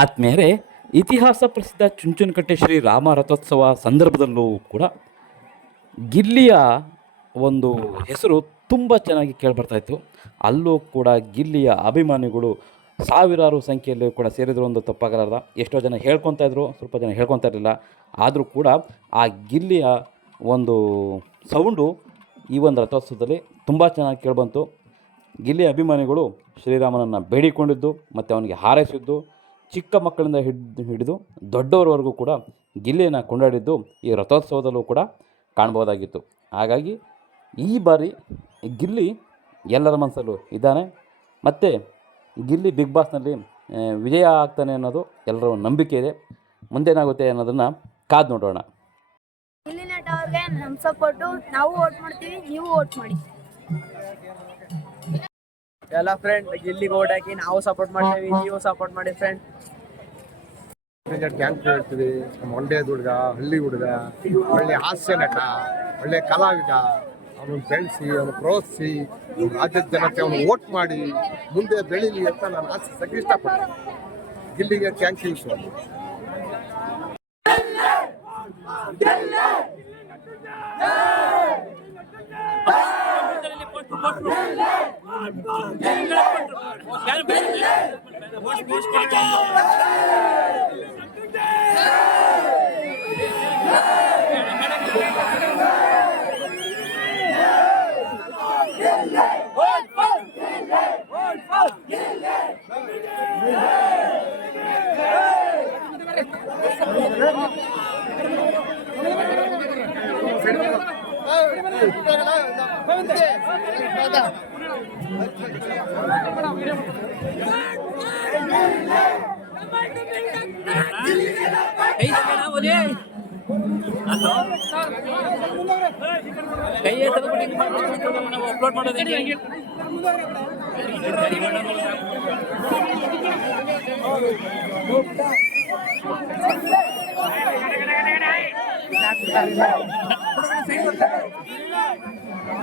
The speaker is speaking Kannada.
ಆತ್ಮೀಯರೇ ಇತಿಹಾಸ ಪ್ರಸಿದ್ಧ ಚುಂಚನಕಟ್ಟೆ ಶ್ರೀ ರಾಮ ರಥೋತ್ಸವ ಸಂದರ್ಭದಲ್ಲೂ ಕೂಡ ಗಿಲ್ಲಿಯ ಒಂದು ಹೆಸರು ತುಂಬ ಚೆನ್ನಾಗಿ ಕೇಳ್ಬರ್ತಾ ಇತ್ತು. ಅಲ್ಲೂ ಕೂಡ ಗಿಲ್ಲಿಯ ಅಭಿಮಾನಿಗಳು ಸಾವಿರಾರು ಸಂಖ್ಯೆಯಲ್ಲಿ ಕೂಡ ಸೇರಿದ್ರು ಒಂದು ತಪ್ಪಾಗಲಾರ್ದ. ಎಷ್ಟೋ ಜನ ಹೇಳ್ಕೊತಾ ಇದ್ರು, ಸ್ವಲ್ಪ ಜನ ಹೇಳ್ಕೊತಾ ಇರಲಿಲ್ಲ. ಆದರೂ ಕೂಡ ಆ ಗಿಲ್ಲಿಯ ಒಂದು ಸೌಂಡು ಈ ಒಂದು ರಥೋತ್ಸವದಲ್ಲಿ ತುಂಬ ಚೆನ್ನಾಗಿ ಕೇಳಿಬಂತು ಗಿಲ್ಲಿಯ ಅಭಿಮಾನಿಗಳು ಶ್ರೀರಾಮನನ್ನು ಬೇಡಿಕೊಂಡಿದ್ದು, ಮತ್ತು ಅವನಿಗೆ ಹಾರೈಸಿದ್ದು ಚಿಕ್ಕ ಮಕ್ಕಳಿಂದ ಹಿಡಿದು ಹಿಡಿದು ದೊಡ್ಡವರವರೆಗೂ ಕೂಡ ಗಿಲ್ಲಿಯನ್ನು ಕೊಂಡಾಡಿದ್ದು ಈ ರಥೋತ್ಸವದಲ್ಲೂ ಕೂಡ ಕಾಣ್ಬೋದಾಗಿತ್ತು ಹಾಗಾಗಿ ಈ ಬಾರಿ ಗಿಲ್ಲಿ ಎಲ್ಲರ ಮನಸ್ಸಲ್ಲೂ ಇದ್ದಾನೆ. ಮತ್ತು ಗಿಲ್ಲಿ ಬಿಗ್ ಬಾಸ್ನಲ್ಲಿ ವಿಜಯ ಆಗ್ತಾನೆ ಅನ್ನೋದು ಎಲ್ಲರ ನಂಬಿಕೆ ಇದೆ. ಮುಂದೇನಾಗುತ್ತೆ ಅನ್ನೋದನ್ನು ಕಾದು ನೋಡೋಣ. ಗಿಲ್ಲಿ ನಟ ಅವ್ರಿಗೆ ನಮ್ಮ ಸಪೋರ್ಟು ನಾವು ಓಟ್ ಮಾಡ್ತೀವಿ, ನೀವು ಓಟ್ ಮಾಡಿ. ಎಲ್ಲ ಫ್ರೆಂಡ್ ಗಿಲ್ಲಿಗೆ ಓಡಾಕಿ ಹಾಕಿ ನಾವು ಸಪೋರ್ಟ್ ಮಾಡ್ತೀವಿ ನೀವು ಸಪೋರ್ಟ್ ಮಾಡಿ ಫ್ರೆಂಡ್ ಟ್ಯಾಂಕ್ ಹೇಳ್ತೀವಿ ನಮ್ಮ ಮಂಡ್ಯ ಹುಡುಗ ಹಳ್ಳಿ ಹುಡುಗ ಒಳ್ಳೆ ಹಾಸ್ಯ ನಟ ಒಳ್ಳೆ ಕಲಾವಿದ. ಅವನು ಬೆಳೆಸಿ ಅವನು ಪ್ರೋತ್ಸಾಹಿಸಿ ನಮ್ಮ ರಾಜ್ಯದ ಜನತೆ ಅವನು ವೋಟ್ ಮಾಡಿ ಮುಂದೆ ಬೆಳೀಲಿ ಅಂತ ನಾನು ಆಶಿಸಕ್ಕೆ ಇಷ್ಟಪಡ್ತೀನಿ. ಗಿಲ್ಲಿಗೆ thank you Hey! Sir upload ಮಾಡೋದು